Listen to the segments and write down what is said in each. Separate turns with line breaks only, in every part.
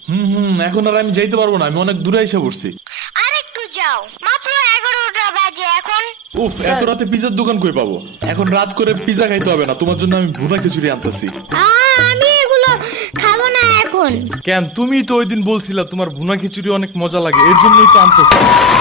এখন আর আমি যাইতে পারবো না, আমি অনেক দূরে এসে পড়ছি।
আরেকটু যাও, মাত্র 11টা বাজে এখন।
উফ, এত রাতে পিজার দোকান কই পাবো? এখন রাত করে পিজা খাইতে হবে না, তোমার জন্য আমি ভুনা খিচুড়ি আনতেছি।
আমি এগুলো খাবো না এখন।
কেন? তুমি তো ওই দিন বলছিলা তোমার ভুনা খিচুড়ি অনেক মজা লাগে, এর জন্যই তো আনতেছি।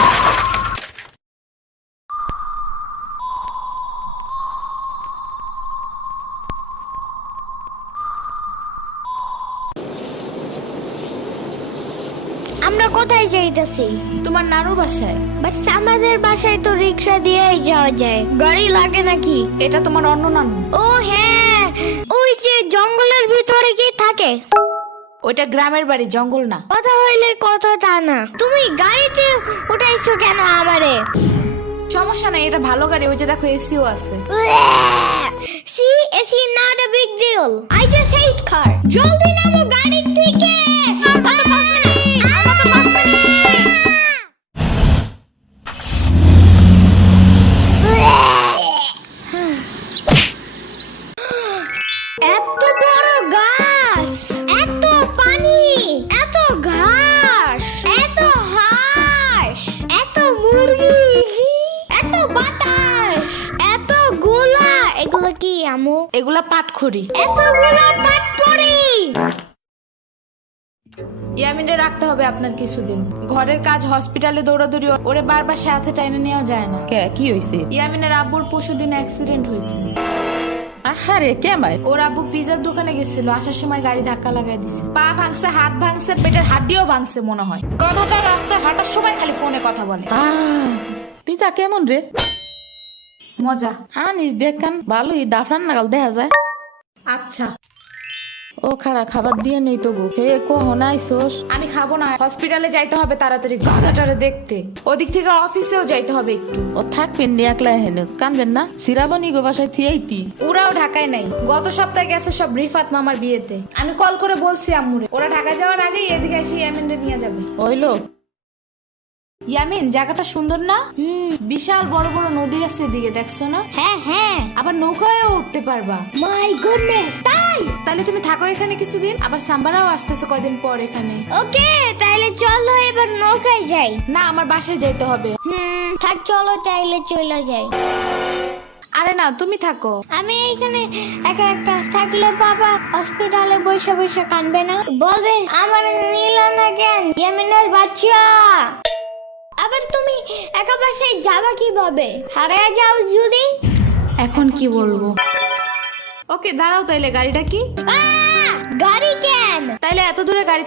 আমরা কোথায় যাইতেছি?
তোমার নানুর বাসায়।
বাট আমাদের বাসায় তো রিক্সা দিয়েই যাওয়া যায়, গাড়ি লাগে নাকি?
এটা তোমার অন্য নানু।
ও হ্যাঁ, ওই যে জঙ্গলের ভিতরে কি থাকে?
ওইটা গ্রামের বাড়ি, জঙ্গল না।
কথা হইলে কথা তা না, তুমি গাড়িতে উঠাইছো কেন আমারে?
সমস্যা নাই, এটা ভালো গাড়ি, ওই যে দেখো এসিও আছে।
See, it's not a big deal. I just hate car. জলদি নামো গাড়ি থেকে। এত বড় গাছ, এত পানি, এত ঘাস, এত হাঁস, এত মুরগি, এত বাতাস, এত গোলা। এগুলো কি আমু?
এগুলা পাটখড়ি।
এতগুলো পাটপড়ি।
ইয়ামিনে রাখতে হবে আপনার কিছুদিন। ঘরের কাজ, হসপিটালে দৌড়াদৌড়ি, ওরে বারবার সাথে টাইনে নেওয়া যায় না।
কে কি হইছে?
ইয়ামিনের আব্বুর পরশুদিন অ্যাক্সিডেন্ট হয়েছে।
আহারে কে মাই?
ওর আব্বু পিজার দোকানে গেছিল, আসার সময় গাড়ি ধাক্কা লাগাই দিছে। পা ভাঙছে, হাত ভাঙছে, পেটের হাড্ডিও ভাঙছে মনে হয়। কথাটা রাস্তায় হাঁটার সময় খালি ফোনে কথা বলে।
পিজা কেমন রে?
মজা।
আনিস দেখান, ভালোই দাফরান নাগাল দেখা যায়।
আচ্ছা,
ও খারা খাবার দিয়ে নেই তো গো। হে কখন আইসোস?
আমি খাবো না, হসপিটালে যাইতে হবে তাড়াতাড়ি গাধাটারে দেখতে। ওদিক থেকে অফিসেও যাইতে হবে একটু।
ও থাকবেন নি একলা হেন, কানবেন না? সিরাবনি গো বাসায় থিয়াইতি।
ওরাও ঢাকায় নাই, গত সপ্তাহে গেছে সব রিফাত মামার বিয়েতে। আমি কল করে বলছি আম্মুরে, ওরা ঢাকায় যাওয়ার আগেই এদিকে এসে ইয়ামিনরে নিয়ে যাবে।
ওইলো
ইয়ামিন, জায়গাটা সুন্দর না? বিশাল বড় বড় নদী আছে এদিকে, দেখছো না?
হ্যাঁ হ্যাঁ,
আবার নৌকায়ও উঠতে পারবা।
মাই গুডনেস, তাই?
তাহলে তুমি থাকো এখানে কিছুদিন, আবার সাম্বারাও আসতেছে কয়দিন পর এখানে।
ওকে, তাহলে চলো এবার নৌকায় যাই।
না, আমার বাসায় যাইতে হবে।
থাক, চলো তাইলে চলে যাই।
আরে না, তুমি থাকো।
আমি এখানে একা একা থাকলে বাবা হসপিটালে বসে বসে কানবে না? বলবে আমার নিল না কেন ইয়ামিনের বাচ্চা। আবার তুমি একা বাসায় যাবা কিভাবে? হারিয়ে যাও যদি।
এখন কি বলবো? ওকে দাঁড়াও, তাইলে গাড়িটা কি?
গাড়ি কেন?
তাইলে এত দূরে গাড়ি